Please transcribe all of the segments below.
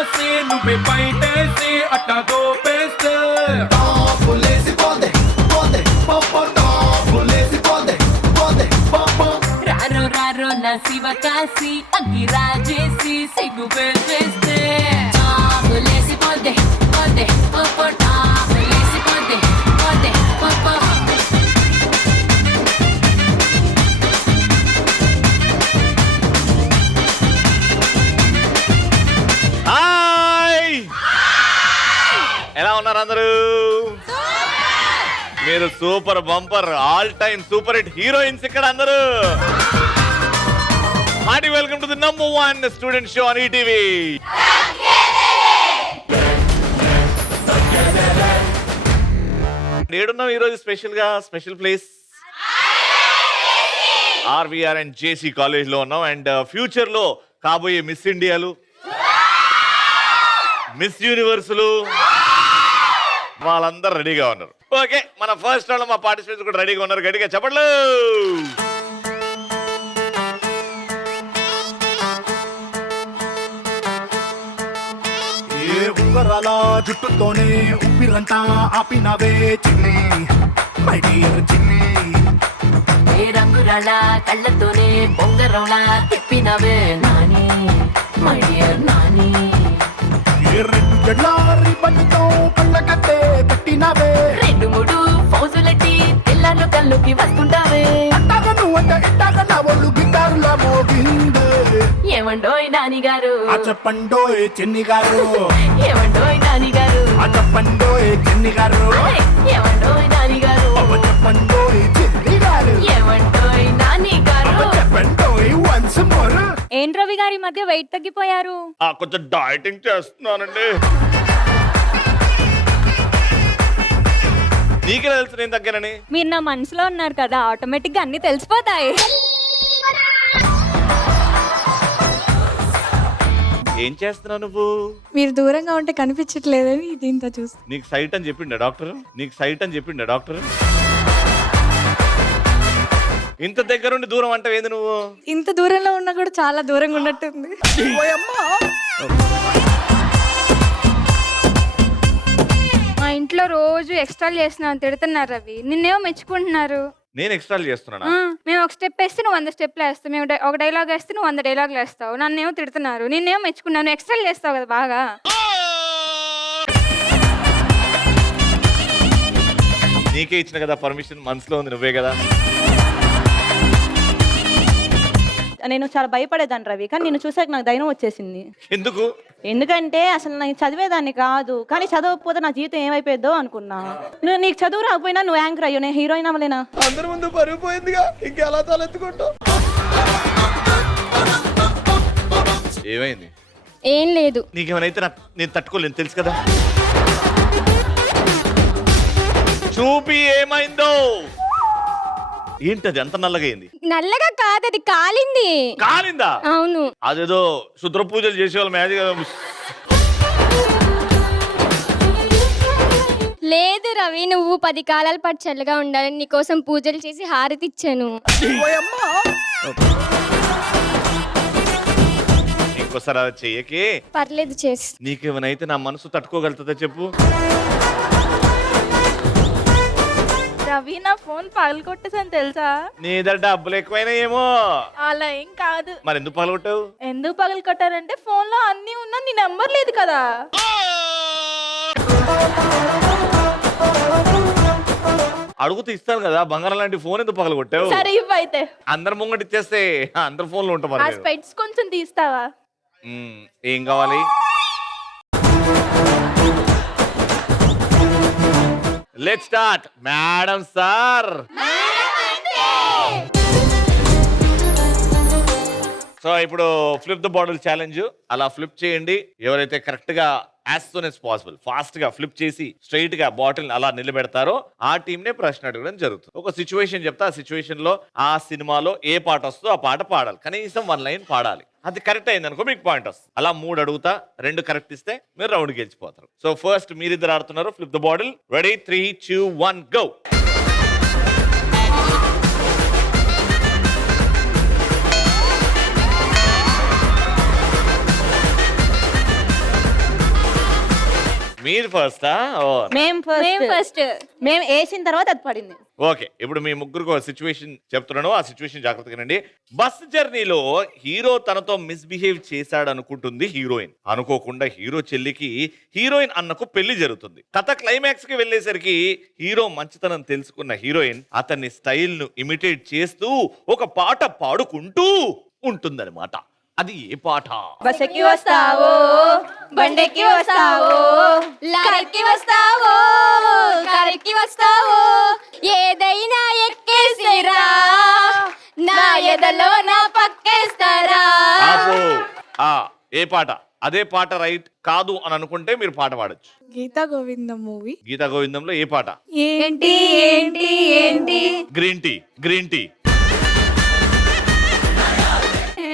కాసి నువ్వే బయటేసి అట్టా దోపేస్తే రారో రారో నా శివ కాసి అగ్గి రాజేసి సిగ్గు పెంచేస్తే లేసిపోతే పోతే పోతా లేసిపోతే పోతే పో హాయ్, ఎలా ఉన్నారు అందరూ? మీరు super bumper all time super hit heroines ఇక్కడ అందరూ. Hearty welcome to the #1 student show on ETV. నేడున్నాం ఈరోజు special place RVR and JC college లో ఉన్నాం. అండ్ ఫ్యూచర్ లో కాబోయే మిస్ ఇండియాలు, మిస్ యూనివర్సులు వాళ్ళందరూ రెడీగా ఉన్నారు. ఓకే, మన ఫస్ట్ రౌండ్ లో మా పార్టిసిపెంట్స్ కూడా రెడీగా ఉన్నారు. గట్టిగా చెప్పండి. ఏ ఉంగరాల జుట్టుతోనే ఉప్పిరంతా ఆపినవే చిన్ని, మై డియర్ చిన్ని. ఏ రంగురాళ్ళ కళ్ళతోనే బొంగరంలా తిప్పినవే నాని, మై డియర్ నాని. ఏ రెండు జడ్ల రిబ్బన్తో కళ్ళ కట్టే పెట్టినవే, 2-3 ఫౌజులెట్టి పిల్లలు కళ్ళుకి వస్తుంటావే. అట్టాగా నువ్వంట ఇట్టాగా నా ఒళ్ళు గిటారులా మోగిందే. ఏమండోయ్ నాని గారు, ఆ చెప్పండోయ్ చిన్ని గారు, ఏమండోయ్ నాని గారు, ఆ చెప్పండోయ్ చిన్ని గారు, ఏమండోయ్ నాని గారు, అవ్వ చెప్పండోయ్ చిన్ని గారు, ఏమండోయ్ నాని గారు. అవ్వ చెప్పండోయ్ వన్స్ మోర్. ఏంటి రవి గారి మధ్య వెయిట్ తగ్గిపోయారు? కొంచెం డైటింగ్ చేస్తున్నానండి. నీకే తెలుసు నేను తగ్గానని. మీరు నా మనసులో ఉన్నారు కదా, ఆటోమేటిక్ గా అన్ని తెలిసిపోతాయి. ఏం చేస్తున్నావు నువ్వు? మీరు దూరంగా ఉంటే కనిపించట్లేదని దీంతో చూసి. నీకు సైట్ అని చెప్పిండా డాక్టర్? ఇంత దగ్గరుండి దూరం అంటే ఏంది నువ్వు? ఇంత దూరంలో ఉన్నా కూడా చాలా దూరంగా ఉన్నట్టుంది. మా ఇంట్లో రోజు ఎక్స్ట్రా చేస్తున్నావు తిడుతున్నారు రవి, నిన్నేమో మెచ్చుకుంటున్నారు. నేను ఎక్స్ట్రా చేస్తున్నానా? మేము ఒక స్టెప్ వేస్తే నువ్వు 100 స్టెప్లు వేస్తావు, మేము ఒక డైలాగ్ వేస్తే నువ్వు 100 డైలాగులు వేస్తావు. నన్నేమో తిడుతున్నారు, నిన్నేమో మెచ్చుకున్నాను. నువ్వు ఎక్స్ట్రా చేస్తావు కదా బాగా. నీకే ఇచ్చిన కదా పర్మిషన్, మనసులో ఉంది నువ్వే కదా. నేను చాలా భయపడేదాన్ని రవి, కానీ నేను చూసాక నాకు ధైర్యం వచ్చేసింది. ఎందుకు? ఎందుకంటే అసలు నేను చదివేదాన్ని కాదు, కానీ చదవకపోతే నా జీవితం ఏమైపోయిందో అనుకున్నా. నీకు చదువు రాకపోయినా నువ్వు యాంకర్ అయ్యో, నేను హీరోయిన్ అవ్వలేనా? అందరి ముందు పరిగిపోయిందిగా, ఇంకెలా తలెత్తుకుంటా. ఏమైంది? ఏం లేదు. నీకేమైనా నేను తట్టుకోలేను తెలుసు కదా. చూపి ఏమైందో. ఏంటది అంత నల్లగైంది? నల్లగా కాదు, అది కాలిందా? అవును. అదేదో శుద్ర పూజలు చేసేవాళ్ళు మ్యాజిక్. లేదు రవి, నువ్వు 10 కాలాల పాటు చల్లగా ఉండాలని నీకోసం పూజలు చేసి హారతి ఇచ్చాను. ఇంకోసారి అలా చెయ్యకే. పర్లేదు చేసి. నీకేమైనా నా మనసు తట్టుకోగలుగుతుందా చెప్పు. రవి నా ఫోన్ పగలు కొట్టేసాను తెలుసా? నీ దగ్గర డబ్బులు ఎక్కువైనా ఏమో. అలా ఏం కాదు. మరి ఎందుకు పగలగొట్టావు? ఎందుకు పగలు కొట్టారంటే ఫోన్ లో అన్ని ఉన్నా నీ నెంబర్ లేదు కదా. అడుగుతూ ఇస్తాను కదా, బంగారం లాంటి ఫోన్ ఎందుకు పగలగొట్టావు? సరే ఇవ్వైతే. అందరు ముంగటి ఇచ్చేస్తే అందరు ఫోన్ లో ఉంటాం. ఆ స్పెట్స్ కొంచెం తీస్తావా? ఏం కావాలి? Let's start. Madam sir, so ఇప్పుడు ఫ్లిప్ ద బాటిల్ ఛాలెంజ్. అలా ఫ్లిప్ చేయండి. ఎవరైతే కరెక్ట్ గా as soon as possible fast గా ఫ్లిప్ చేసి స్ట్రైట్ గా బాటిల్ అలా నిలబెడతారో ఆ టీమ్ నే ప్రశ్న అడగడం జరుగుతుంది. ఒక సిచ్యువేషన్ చెప్తా, ఆ సిచ్యువేషన్ లో ఆ సినిమాలో ఏ పాట వస్తుందో ఆ పాట పాడాలి. కనీసం 1 లైన్ పాడాలి. అది కరెక్ట్ అయింది అనుకో మీకు పాయింట్ వస్తుంది. అలా 3 అడుగుతా, 2 కరెక్ట్ ఇస్తే మీరు రౌండ్ గెలిచిపోతారు. సో ఫస్ట్ మీరిద్దరు ఆడుతున్నారు. Flip the bottle. Ready? 3, 2, 1 go. మీరు ఫస్టా? మేము మేము ఫస్ట్ ఫస్ట్ మేము వేసిన తర్వాత అది పడింది. ఓకే, ఇప్పుడు మీ ముగ్గురికి ఒక సిచ్యువేషన్ చెప్తున్నాను, ఆ సిచ్యువేషన్ జాగ్రత్తగా వినండి. బస్ జర్నీలో హీరో తనతో మిస్బిహేవ్ చేశాడు అనుకుంటుంది హీరోయిన్. అనుకోకుండా హీరో చెల్లికి హీరోయిన్ అన్నకు పెళ్లి జరుగుతుంది. కథ క్లైమాక్స్ కి వెళ్ళేసరికి హీరో మంచితనం తెలుసుకున్న హీరోయిన్ అతన్ని స్టైల్ ను ఇమిటేట్ చేస్తూ ఒక పాట పాడుకుంటూ ఉంటుందన్నమాట. అది ఏ పాట? బస్ ఎక్కి వస్తావో, బండెక్కి వస్తావో, లారెక్కి వస్తావో కారెక్కి వస్తావో ఏదైనా ఎక్కేసిరా నా ఎదలో నా పక్కేస్తారా. ఆపు. ఏ పాట? అదే పాట రైట్ కాదు అని అనుకుంటే మీరు పాట పాడొచ్చు. గీతా గోవిందం మూవీ. గీతా గోవిందంలో ఏ పాట? ఏంటి ఏంటి ఏంటి గ్రీన్ టీ. Green tea.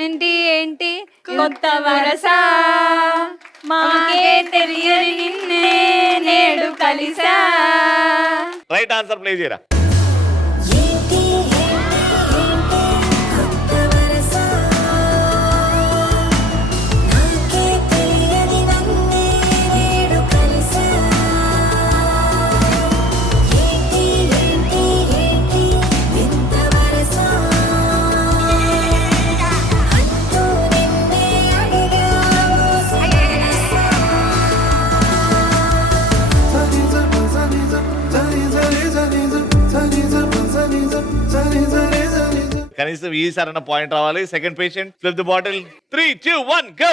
ఏంటి ఏంటి కొత్త వరస మాకే తెలియని నిన్నే నేడు కలిసా. రైట్ ఆన్సర్ ప్లే చేయరా. కనీసం ఈసారన్న పాయింట్ రావాలి. Second patient, flip the bottle. 3, 2, 1 go.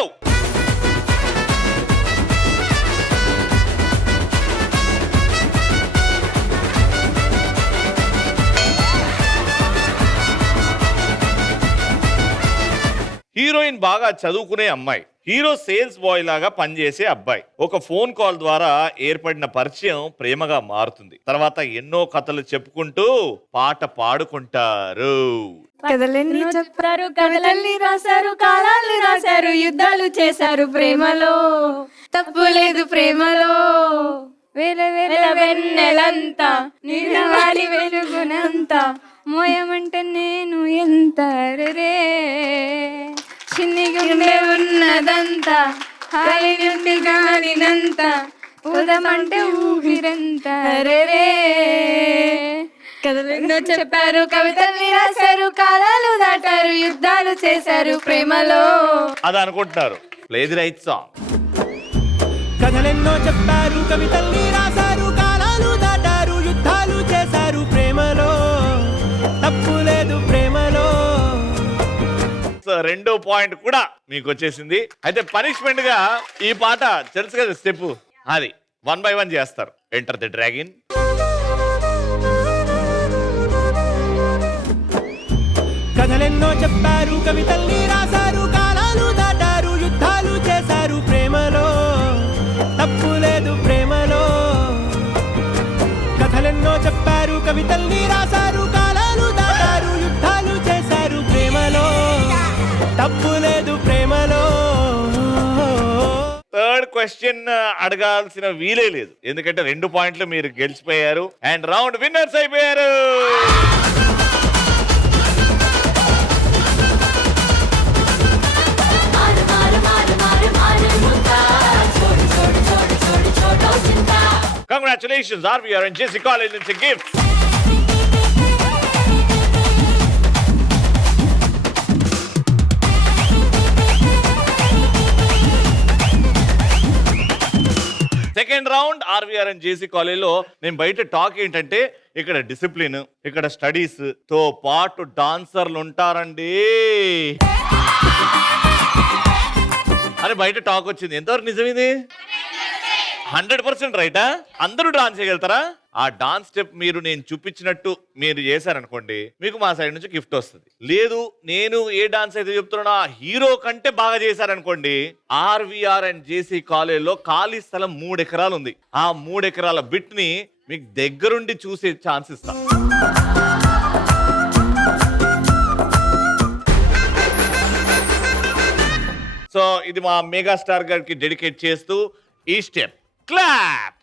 Heroine బాగా చదువుకునే అమ్మాయి, హీరో సేల్స్ బాయ్ లాగా పనిచేసే అబ్బాయి. ఒక ఫోన్ కాల్ ద్వారా ఏర్పడిన పరిచయం ప్రేమగా మారుతుంది. తర్వాత ఎన్నో కథలు చెప్పుకుంటూ పాట పాడుకుంటారు. కథలెన్ని చెప్తారు కథలన్నీ రాశారు కాలాలు రాశారు యుద్ధాలు చేశారు ప్రేమలో తప్పు లేదు ప్రేమలో వేల వేల వెన్నెలంతా నిలవాలి వెలుగునంతా మోయమంటే నేను ఎంత రే చిన్ని గుండె ఉన్నదంతా హాయి నుండి గాలినంతా ఉదమంటే ఊపిరంతా రే కథలెన్నో చెప్పారు కవితల్ని రాశారు కాలాలు దాటారు యుద్ధాలు చేశారు ప్రేమలో. అది అనుకుంటున్నారు. Play the right song. కథలెన్నో చెప్పారు కవితల్ని రాశారు కాలాలు దాటారు యుద్ధాలు చేశారు ప్రేమలో తప్పు లేదు ప్రేమలో. రెండో పాయింట్ కూడా మీకు వచ్చేసింది. అయితే పనిష్మెంట్ గా ఈ పాట తెలుసు కదా స్టెప్, అది 1 by 1 చేస్తారు. Enter the dragon. కథలెన్నో చెప్పారు కవితల్ని రాశారు కాలాలు దాటారు యుద్ధాలు చేశారు ప్రేమలో తప్పు లేదు ప్రేమలో. కథలెన్నో చెప్పారు కవితల్ని రాశారు కాలాలు దాటారు యుద్ధాలు చేశారు ప్రేమలో తప్పు లేదు ప్రేమలో. థర్డ్ క్వశ్చన్ అడగాల్సిన వీలే లేదు, ఎందుకంటే 2 పాయింట్లు మీరు గెలిచిపోయారు అండ్ రౌండ్ విన్నర్స్ అయిపోయారు. Congratulations, RVR and JC College నుంచి gift. Second round RVR and జేసీ కాలేజ్లో నేను బయట టాక్ ఏంటంటే ఇక్కడ డిసిప్లిన్, ఇక్కడ స్టడీస్ తో పాటు డాన్సర్లు ఉంటారండి అని బయట టాక్ వచ్చింది. ఎంతవరకు నిజమైంది? 100% రైటా? అందరూ డాన్స్ చేయగలుగుతారా? ఆ డాన్స్ స్టెప్ మీరు నేను చూపించినట్టు మీరు చేశారనుకోండి, మీకు మా సైడ్ నుంచి గిఫ్ట్ వస్తుంది. లేదు నేను ఏ డాన్స్ అయితే చెప్తున్నా హీరో కంటే బాగా చేశారనుకోండి, ఆర్వీఆర్ అండ్ జేసీ కాలేజ్లో ఖాళీ స్థలం 3 ఎకరాలు ఉంది. ఆ 3 ఎకరాల బిట్ ని మీకు దగ్గరుండి చూసే ఛాన్స్ ఇస్తాం. సో ఇది మా మెగాస్టార్ గారికి డెడికేట్ చేస్తూ ఈ స్టెప్ క్లాప్.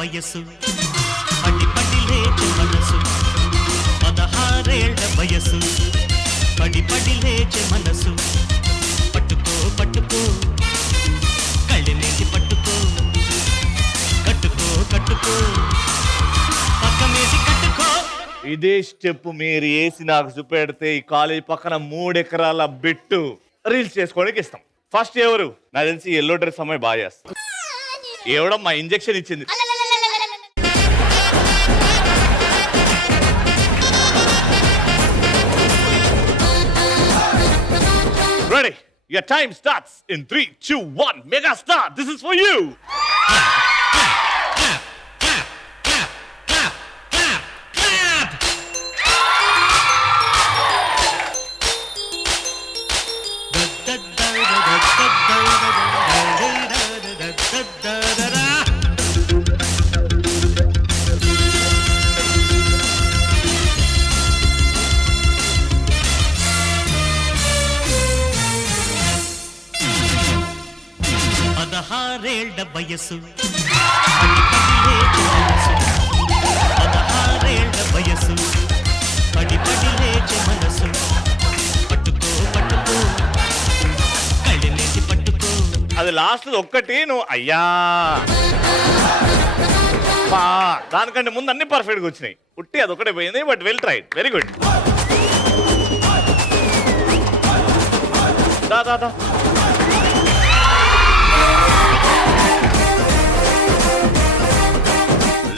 వయసు పడి పడి లేచే మనసు 16 వయసు పడి పడి లేచే మనసు పట్టుకో పట్టుకో కళ్ళెనేసి పట్టుకో కట్టుకో కట్టుకో పక్కమేసి కట్టుకో. ఇదే స్టెప్ మీరు వేసి నాకు చూపెడితే ఈ కాలేజ్ పక్కన 3 ఎకరాల బిట్టు రీల్స్ చేసుకోవడానికి ఇస్తాం. ఫస్ట్ ఎవరు? నాకు తెలిసి ఎల్లో డ్రెస్ అమ్మాయి బాగా చేస్తాం. ఎవడమ్మా ఇంజెక్షన్ ఇచ్చింది? Ready? Your time starts in 3, 2, 1. Mega star, this is for you. వయసు పడి పడి లేచే మనసు 16 వయసు పడి పడి లేచే మనసు పట్టుకో పట్టుకో కళ్ళెనేసి పట్టుకో. అది లాస్ట్ ఒక్కటి నువ్వు అయ్యా దానికంటే ముందు అన్ని పర్ఫెక్ట్గా వచ్చినాయి. ఉట్టి అది ఒకటే పోయింది, but well tried, very good. దా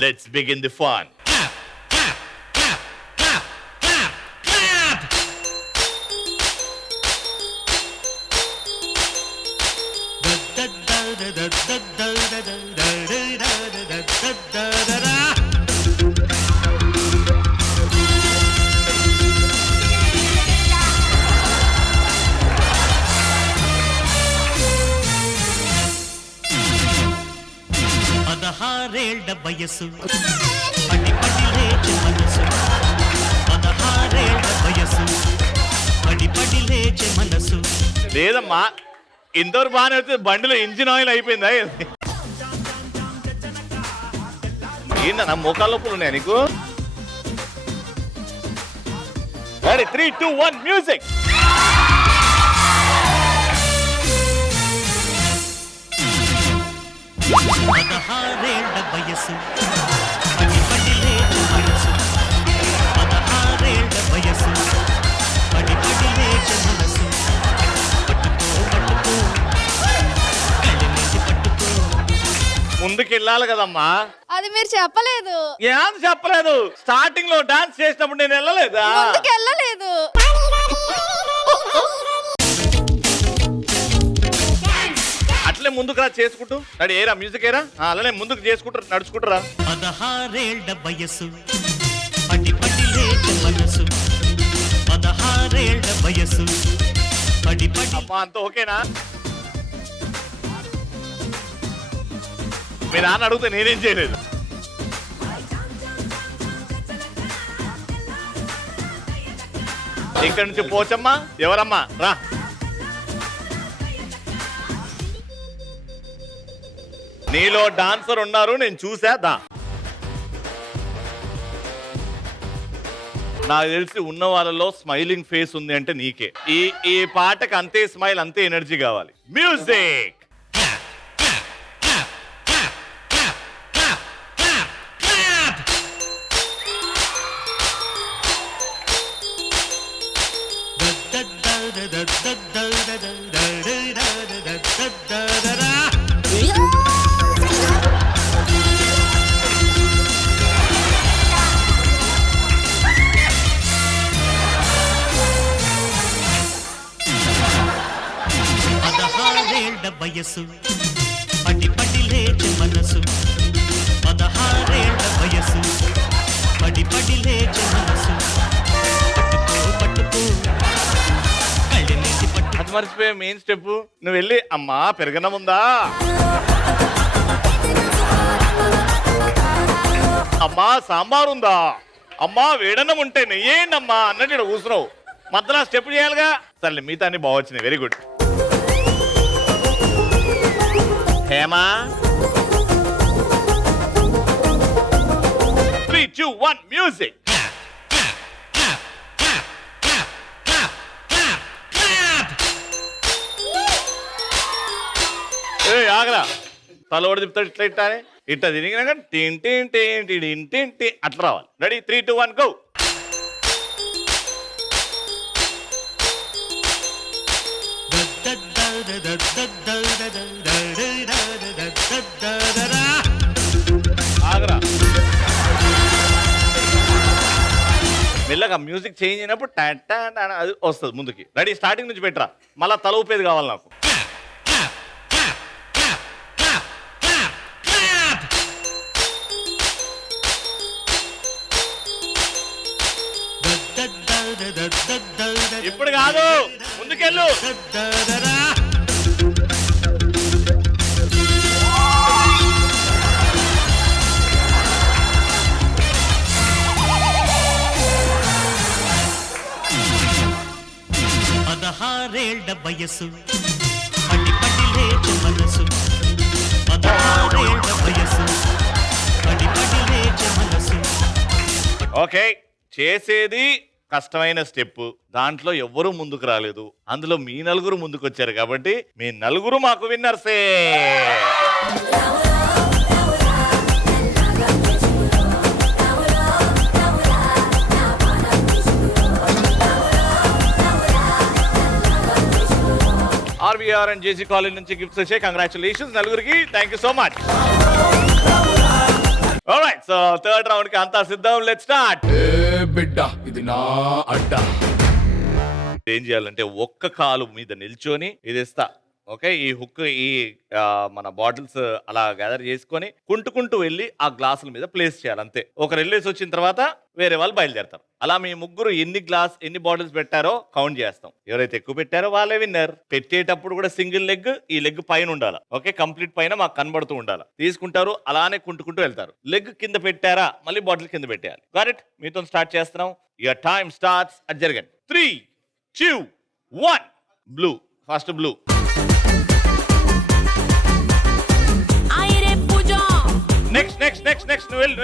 Let's begin the fun. వయసు పడి పడి లేచే మనసు 16 వయసు పడి పడి లేచే మనసు. లేదమ్మా, ఇంతవరకు బాగానే వచ్చి బండిలో ఇంజిన్ ఆయిల్ అయిపోయిందా? ఏంటన్నా మోకాళ్ళ నొప్పులు ఉన్నాయా నీకు? Ready 3, 2, 1 music. వయసు పడి పడి లేచే మనసు 16 వయసు పడి పడి లేచే మనసు పట్టుకో పట్టుకో కళ్ళెనేసి పట్టుకో. ముందుకెళ్ళాలి కదమ్మా. అది మీరు చెప్పలేదు. ఏం చెప్పలేదు? స్టార్టింగ్ లో డాన్స్ చేసినప్పుడు నేను వెళ్ళలేదా? వెళ్ళలేదు. అట్లే ముందుకు రా చేసుకుంటూ నడి. ఏరా మ్యూజిక్ ఏరా, అలానే ముందుకు చేసుకుంటారు నడుచుకుంటారా. 16 వయసు పడి పడి లేచే మనసు 16 వయసు పడి పడి. అమ్మా అంత ఓకేనా? మీ నాన్న అడిగితే నేనేం చేయలేదు. ఇక్కడి నుంచి పోచమ్మా. ఎవరమ్మా రా. నీలో డాన్సర్ ఉన్నారు, నేను చూసా. దా. నాకు తెలిసి ఉన్న వాళ్ళలో స్మైలింగ్ ఫేస్ ఉంది అంటే నీకే. ఈ పాటకి అంతే స్మైల్, అంతే ఎనర్జీ కావాలి. మ్యూజిక్. వయసు పడి పడి లేచే మనసు 16 వయసు పడి పడి లేచే మనసు పట్టుకో పట్టుకో కళ్ళెనేసి పట్టుకో. అది మర్చిపోయా మెయిన్ స్టెప్. నువ్వు వెళ్ళి అమ్మా పెరగనం ఉందా, అమ్మా సాంబార్ ఉందా, అమ్మా వేడన్నం ఉంటే నెయ్యేండమ్మా అన్నట్టు ఇక్కడ కూర్చున్నావు. మధ్యలో స్టెప్ చేయాలిగా. సర్లే మిగతా అన్ని బాగా వచ్చినాయి, వెరీ గుడ్. హేమా 3, 2, 1 మ్యూజిక్. ఏ ఆగరా, తల ఓడి తిప్పుతాడు ఇట్లా ఇట్లా ఇట్లా తిరిగినాక టిన్ టిన్ టిన్ టిన్ టిన్ టిన్ అట్లా రావాలి. Ready 3, 2, 1 go. ఆగరా, మెల్లగా మ్యూజిక్ చేంజ్ అయినప్పుడు అది వస్తుంది ముందుకి. రెడీ, స్టార్టింగ్ నుంచి పెట్టరా, మళ్ళా తల ఊపేది కావాలి నాకు. ఇప్పుడు కాదు, ముందుకెళ్ళు. పదహారేళ్ల వయసు పడి పడి లేచే మనసు, 16 వయసు పడి పడి లేచే మనసు. ఓకే, చేసేది కష్టమైన స్టెప్, దాంట్లో ఎవ్వరూ ముందుకు రాలేదు, అందులో మీ నలుగురు ముందుకు వచ్చారు కాబట్టి మీ నలుగురు మాకు విన్నర్సే. ఆర్వీఆర్ అండ్ జేసీ కాలేజ్ నుంచి గిఫ్ట్స్ వచ్చాయి. కంగ్రాచులేషన్స్ నలుగురికి, thank you so much. Alright, so third round కి అంతా సిద్ధం, లెట్స్ స్టార్ట్. బిడ్డ ఇది నా అడ్డ. ఏం చేయాలంటే ఒక్క కాలు మీద నిల్చొని ఇది ఇస్తా. ఓకే, ఈ హుక్ ఈ మన బాటిల్స్ అలా గ్యాదర్ చేసుకొని కుంటుకుంటూ వెళ్ళి ఆ గ్లాసుల మీద ప్లేస్ చేయాలి అంతే. ఒకరు వెళ్ళేసి వచ్చిన తర్వాత వేరే వాళ్ళు బయలుదేరతారు. అలా మీ ముగ్గురు ఎన్ని బాటిల్స్ పెట్టారో కౌంట్ చేస్తాం. ఎవరైతే ఎక్కువ పెట్టారో వాళ్ళే విన్నర్. పెట్టేటప్పుడు కూడా సింగిల్ లెగ్, ఈ లెగ్ పైన ఉండాలి. ఓకే, కంప్లీట్ పైన మాకు కనబడుతూ ఉండాలి. తీసుకుంటారు, అలానే కుంటుకుంటూ వెళ్తారు. లెగ్ కింద పెట్టారా మళ్ళీ బాటిల్ కింద పెట్టేయాలి. కరెక్ట్, మీతో స్టార్ట్ చేస్తున్నాం. యువర్ టైం స్టార్ట్స్ అట్ జరగండి. 3, 2, 1 బ్లూ. First blue. నెక్స్ట్ నువ్వు వెళ్ళు.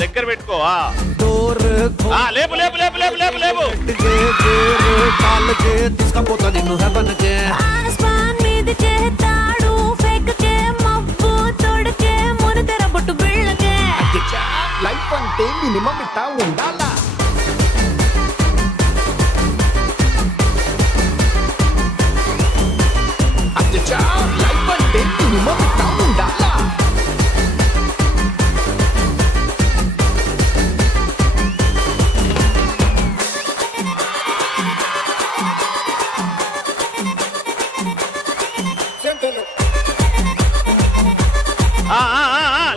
దగ్గర పెట్టుకో. లేపు లేపు లేపు లేపు లేపు లేపు. తీసుకపోతా నిన్ను హెవెన్ కే. లైఫ్ అంటే మినిమం ఇట్టా ఉండాలా. లైఫ్ అంటే మినిమం ఇట్టా ఉండాలా.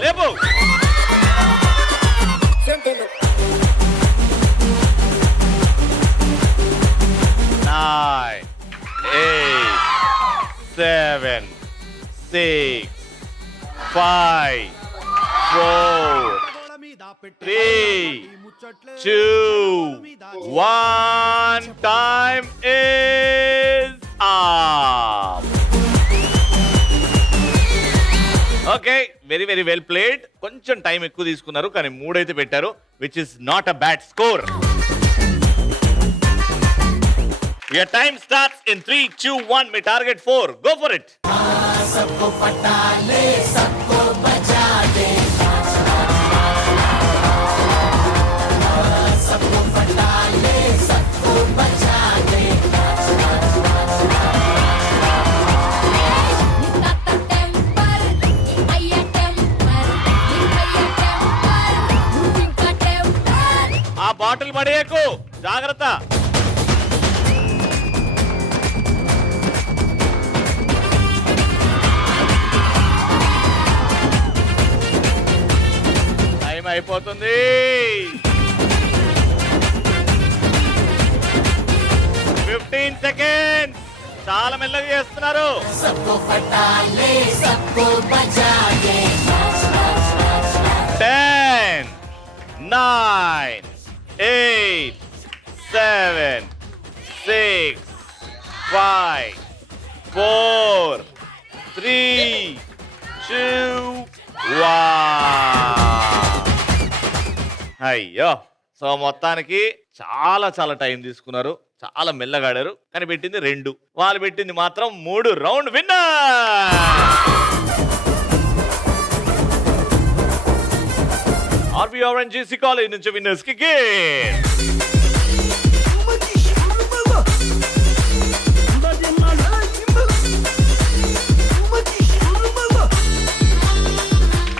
లేపు. 9, 8, 7, 6, 5, 4, 3, 2, 1. Time is up. Okay, very very well played. కొంచెం టైం ఎక్కువ తీసుకున్నారు కానీ 3 అయితే పెట్టారు, which is not a bad score. Your time starts in 3, 2, 1. My target 4. Go for it. सबको पटा ले, सबको बचा दे. सबको पटा ले, सबको बचा दे. ఆ బాటిల్ పడేయకు, జాగ్రత్త. టైం అయిపోతుంది. 15 seconds. చాలా మెల్లగా చేస్తున్నారు. सबको पटा ले, सबको बचा दे. 10, 9, 8, 7, 6, 5, 4, 3, అయ్యో సో మొత్తానికి చాలా చాలా టైం తీసుకున్నారు, చాలా మెల్లగా ఆడారు, కానీ పెట్టింది 2, వాళ్ళు పెట్టింది మాత్రం 3. Round winner. ఆర్బీఆర్ఎన్జీసీ కాలేజ్ నుంచి విన్నర్స్ కి గిఫ్ట్.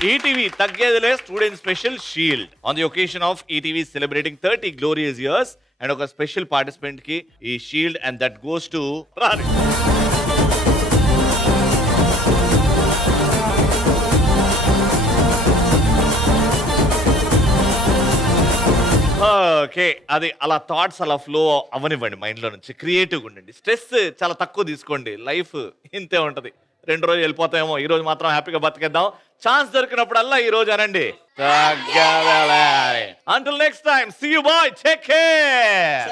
ETV తగ్గేదిలే student special shield on the occasion of ETV celebrating 30 glorious years and ఒక స్పెషల్ పార్టిసిపెంట్ కి ఈ shield and that goes to Rani. Okay, అది అలా థాట్స్ అలా ఫ్లో అవనివ్వండి, మైండ్ లో నుంచి క్రియేటివ్గా ఉండండి, స్ట్రెస్ చాలా తక్కువ తీసుకోండి, లైఫ్ ఇంతే ఉంటది. 2 రోజులు వెళ్ళిపోతాయేమో, ఈ రోజు మాత్రం హ్యాపీగా బతికేద్దాం. ఛాన్స్ దొరికినప్పుడల్లా ఈ రోజు అనండి. Until next time, see you, bye, take care.